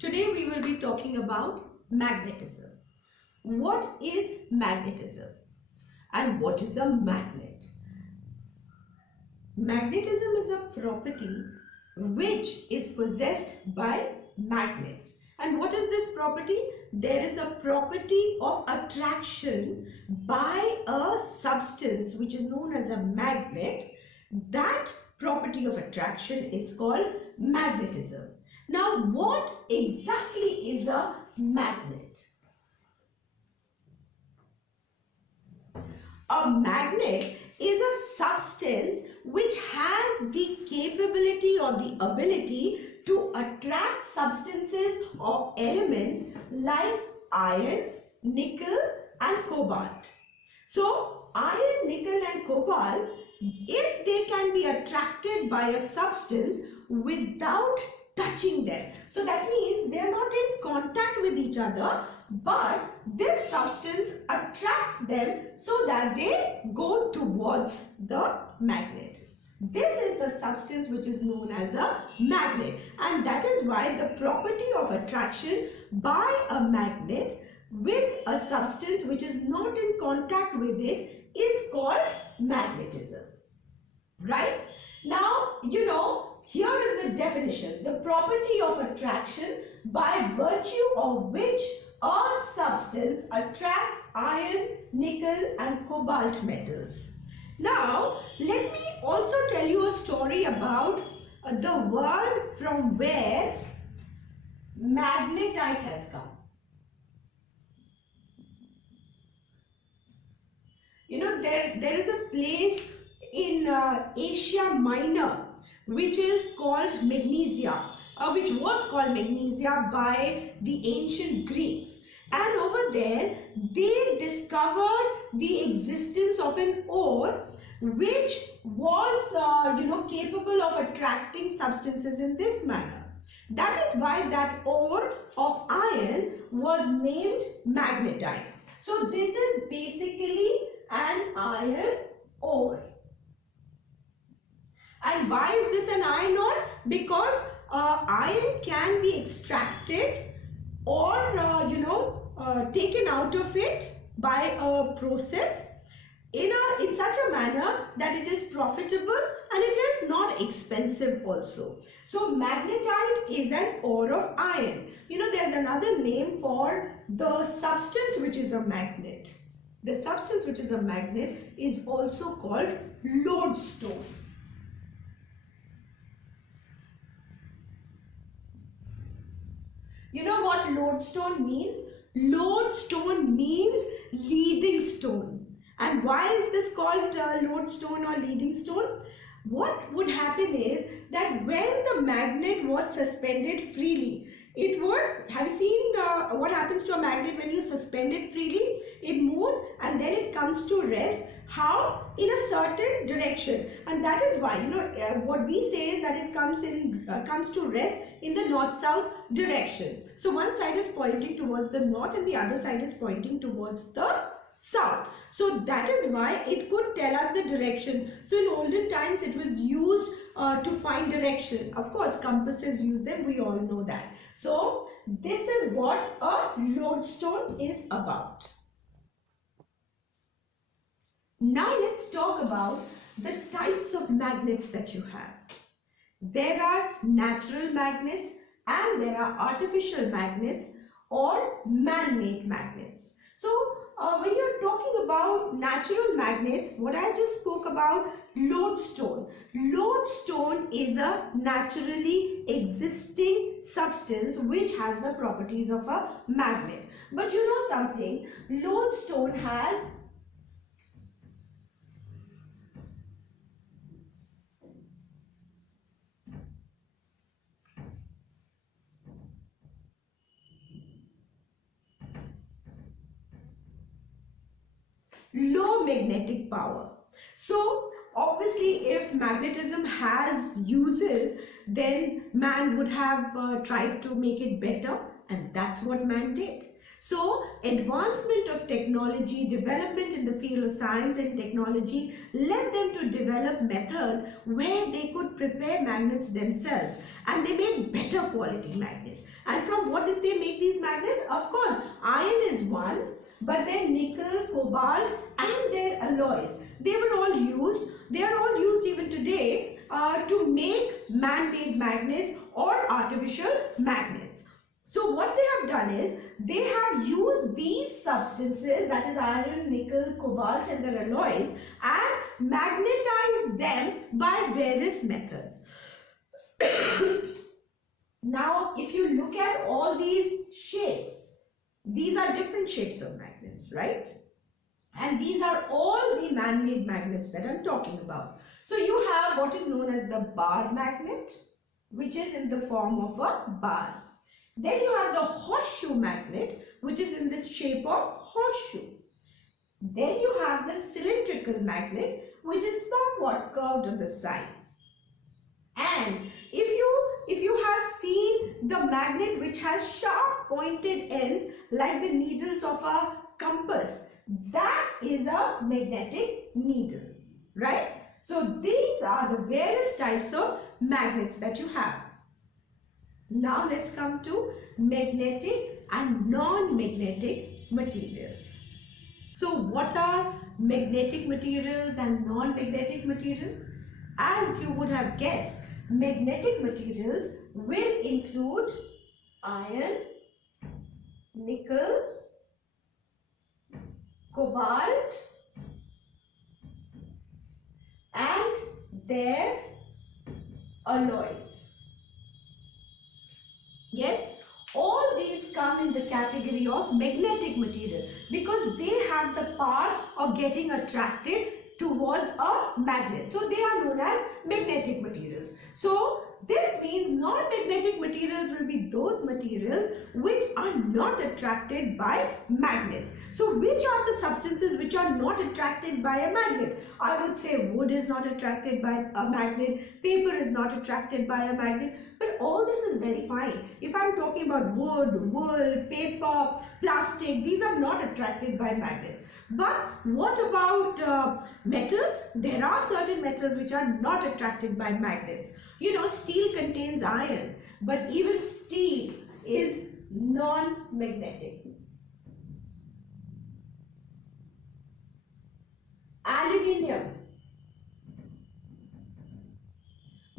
Today we will be talking about magnetism. What is magnetism and what is a magnet? Magnetism is a property which is possessed by magnets. And what is this property? There is a property of attraction by a substance which is known as a magnet. That property of attraction is called magnetism. Now, what exactly is a magnet? A magnet is a substance which has the capability or the ability to attract substances or elements like iron, nickel and cobalt. So, iron, nickel and cobalt, if they can be attracted by a substance without touching them. So that means they are not in contact with each other, but this substance attracts them so that they go towards the magnet. This is the substance which is known as a magnet, and that is why the property of attraction by a magnet with a substance which is not in contact with it is called magnetism. Right? Now, here is the definition. The property of attraction by virtue of which a substance attracts iron, nickel and cobalt metals. Now, let me also tell you a story about the word from where magnetite has come. There is a place in Asia Minor which is called Magnesia, which was called Magnesia by the ancient Greeks, and over there they discovered the existence of an ore which was capable of attracting substances in this manner. That is why that ore of iron was named magnetite. So this is basically an iron ore. And why is this an iron ore? Because iron can be extracted or taken out of it by a process in such a manner that it is profitable and it is not expensive also. So magnetite is an ore of iron. There's another name for the substance which is a magnet. The substance which is a magnet is also called lodestone. You know what lodestone means? Lodestone means leading stone. And why is this called lodestone or leading stone? What would happen is that when the magnet was suspended freely, it would, have you seen what happens to a magnet when you suspend it freely? It moves and then it comes to rest. How? In a certain direction, and that is why what we say is that it comes to rest in the north-south direction. So one side is pointing towards the north and the other side is pointing towards the south. So that is why it could tell us the direction. So in olden times it was used to find direction. Of course, compasses use them. We all know that. So this is what a lodestone is about. Now let's talk about the types of magnets that you have. There are natural magnets and there are artificial magnets or man-made magnets. So when you're talking about natural magnets, what I just spoke about, lodestone. Lodestone is a naturally existing substance which has the properties of a magnet. But you know something, lodestone has low magnetic power. So obviously if magnetism has uses, then man would have tried to make it better, and that's what man did. So, advancement of technology, development in the field of science and technology led them to develop methods where they could prepare magnets themselves, and they made better quality magnets. And from what did they make these magnets? Of course, iron is one, but then nickel, cobalt and their alloys. They are all used even today to make man-made magnets or artificial magnets. So what they have done is they have used these substances, that is iron, nickel, cobalt and their alloys, and magnetized them by various methods. Now if you look at all these shapes, these are different shapes of magnets, right? And these are all the man-made magnets that I'm talking about. So you have what is known as the bar magnet, which is in the form of a bar. Then you have the horseshoe magnet, which is in this shape of horseshoe. Then you have the cylindrical magnet, which is somewhat curved on the sides. And if you have seen the magnet which has sharp pointed ends like the needles of a compass, that is a magnetic needle, right? So these are the various types of magnets that you have. Now let's come to magnetic and non-magnetic materials. So what are magnetic materials and non-magnetic materials? As you would have guessed, magnetic materials will include iron, nickel, cobalt and their alloys. Yes, all these come in the category of magnetic material because they have the power of getting attracted towards a magnet. So they are known as magnetic materials. So this means non-magnetic materials will be those materials which are not attracted by magnets. So which are the substances which are not attracted by a magnet? I would say wood is not attracted by a magnet, paper is not attracted by a magnet, but all this is very fine. If I'm talking about wood, wool, paper, plastic, these are not attracted by magnets. But what about metals? There are certain metals which are not attracted by magnets. You know, steel contains iron, but even steel is non-magnetic. Aluminium,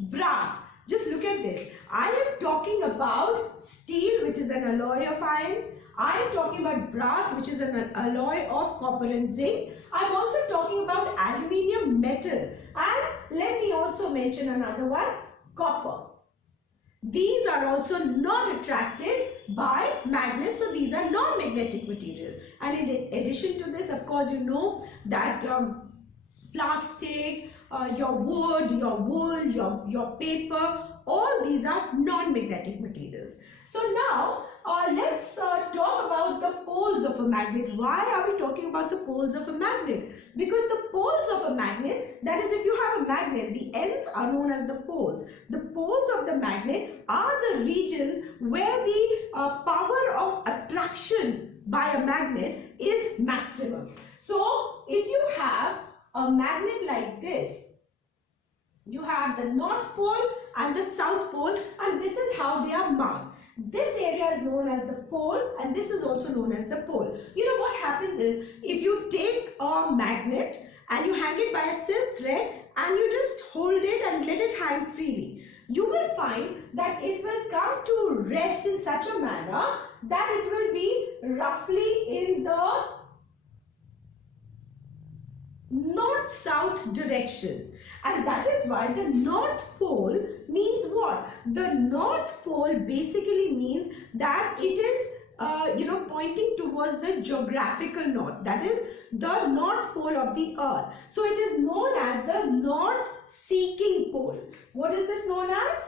brass. Just look at this. I am talking about steel, which is an alloy of iron. I am talking about brass, which is an alloy of copper and zinc. I am also talking about aluminium metal. And let me also mention another one, copper. These are also not attracted by magnets, so these are non-magnetic material. And in addition to this, of course, you know that plastic, your wood, your wool, your paper, all these are non-magnetic materials. So now let's talk about the poles of a magnet. Why are we talking about the poles of a magnet? Because the poles of a magnet, that is, if you have a magnet, the ends are known as the poles. The poles of the magnet are the regions where the power of attraction by a magnet is maximum. So if you have a magnet like this, you have the North Pole and the South Pole, and this is how they are marked. This area is known as the pole and this is also known as the pole. You know what happens is, if you take a magnet and you hang it by a silk thread and you just hold it and let it hang freely, you will find that it will come to rest in such a manner that it will be roughly in the north-south direction. And that is why the North Pole means what? The North Pole basically means that it is pointing towards the geographical north. That is the North Pole of the Earth. So it is known as the north-seeking pole. What is this known as?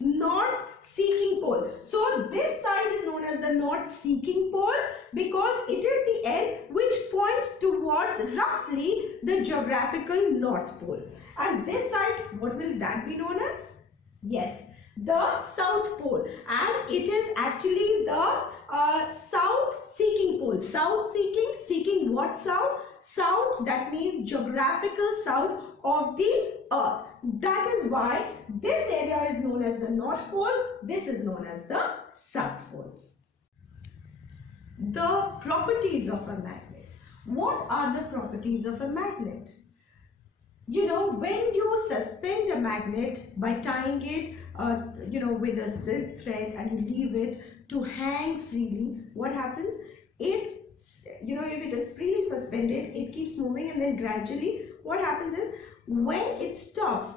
North-seeking pole. So this side is known as the north-seeking pole. because it is the end which points towards roughly the geographical North Pole. And this side, what will that be known as? Yes, the South Pole. And it is actually the south-seeking pole. South-seeking, seeking what south? South, that means geographical south of the earth. That is why this area is known as the North Pole. This is known as the South Pole. The properties of a magnet. What are the properties of a magnet? You know, when you suspend a magnet by tying it, with a silk thread, and you leave it to hang freely, what happens? It, if it is freely suspended, it keeps moving, and then gradually what happens is, when it stops,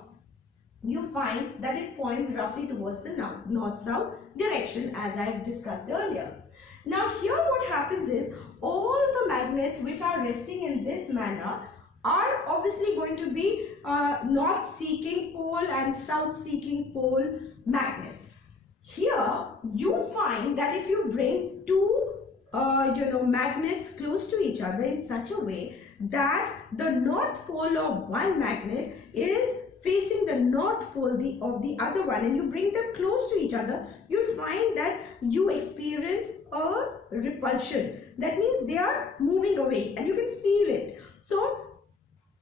you find that it points roughly towards the north-south direction, as I have discussed earlier. Now here what happens is, all the magnets which are resting in this manner are obviously going to be north-seeking pole and south-seeking pole magnets. Here you find that if you bring two magnets close to each other in such a way that the north pole of one magnet is facing the north pole of the other one, and you bring them close to each other, you'll find that you experience a repulsion. That means they are moving away and you can feel it. So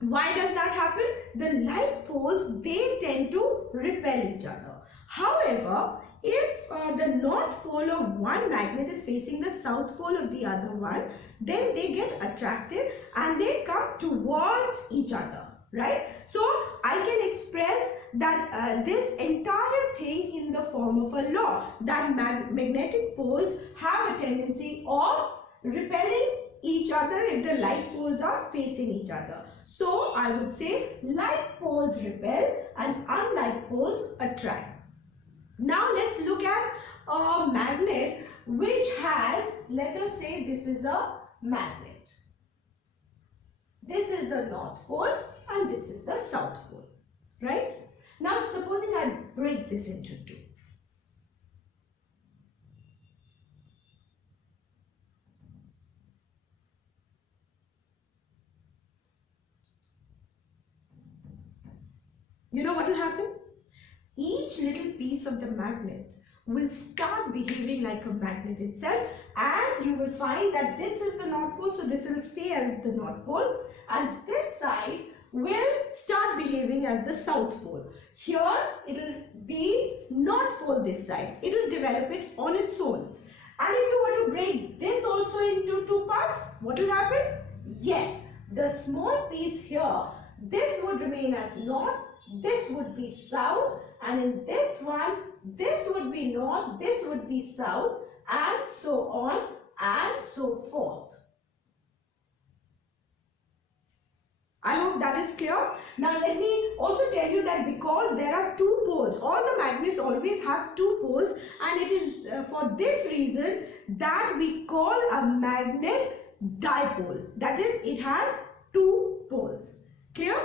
why does that happen? The like poles, they tend to repel each other. However, if the north pole of one magnet is facing the south pole of the other one, then they get attracted and they come towards each other, right? So I can express that this entire thing in the form of a law, that magnetic poles have a tendency of repelling each other if the like poles are facing each other. So I would say like poles repel and unlike poles attract. Now let's look at a magnet which has, let us say this is a magnet. This is the North Pole and this is the South Pole, right? Now supposing I break this into two. You know what will happen? Each little piece of the magnet will start behaving like a magnet itself, and you will find that this is the North Pole, so this will stay as the North Pole, and this side will start behaving as the South Pole. Here it will be North Pole this side. It will develop it on its own. And if you were to break this also into two parts, what will happen? Yes, the small piece here, this would remain as North, this would be South, and in this one, this would be North, this would be South, and so on and so forth. I hope that is clear. Now let me also tell you that because there are two poles, all the magnets always have two poles, and it is for this reason that we call a magnet dipole. That is, it has two poles. Clear?